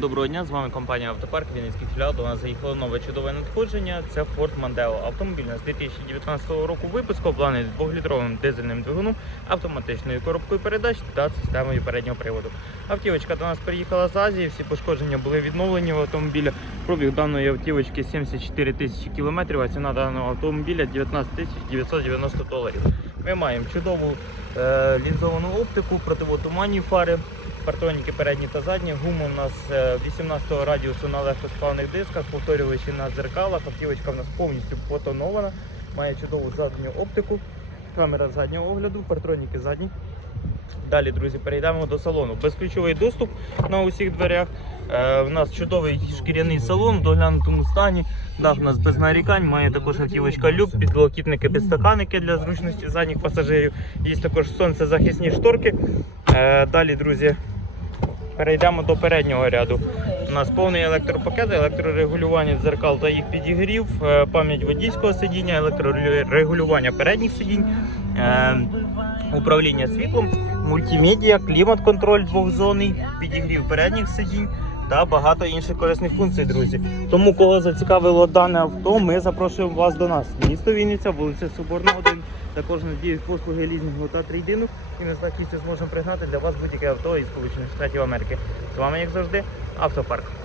Доброго дня, з вами компанія Автопарк Вінницький філіал. До нас заїхало нове чудове надходження. Це Ford Mondeo. Автомобіль у нас 2019 року випуску, обладнаний 2-літровим дизельним двигуном, автоматичною коробкою передач та системою переднього приводу. Автівочка до нас приїхала з Азії, всі пошкодження були відновлені в автомобіля. Пробіг даної автівочки 74 тисячі кілометрів, а ціна даного автомобіля 19 тисяч 990 доларів. Ми маємо чудову е, лінзовану оптику, противотуманні фари, Партроніки передні та задні. Гума у нас е, 18 радіусу на легкосплавних дисках, повторювачі на дзеркалах. Автівочка у нас повністю потонована, має чудову задню оптику, камера заднього огляду, партроніки задні. Далі, друзі, перейдемо до салону. Безключовий доступ на усіх дверях. Е, у нас чудовий шкіряний салон в доглянутому стані. Дах у нас без нарікань. Має також автівочка люк, підлокітники, підстаканники для зручності задніх пасажирів. Є також сонцезахисні шторки. Е, далі, друзі, перейдемо до переднього ряду. У нас повний електропакет, електрорегулювання дзеркал та їх підігрів, е, пам'ять водійського сидіння, електрорегулювання передніх сидінь, управління світлом, мультимедіа, клімат-контроль двохзонний, підігрів передніх сидінь та багато інших корисних функцій, друзі. Тому, кого зацікавило дане авто, ми запрошуємо вас до нас. Місто Вінниця, вулиця Соборна 1. Також надіють послуги лізінгу та трейдину. І на знак зможемо пригнати для вас будь-яке авто із Сполучених Штатів Америки. З вами, як завжди, автопарк.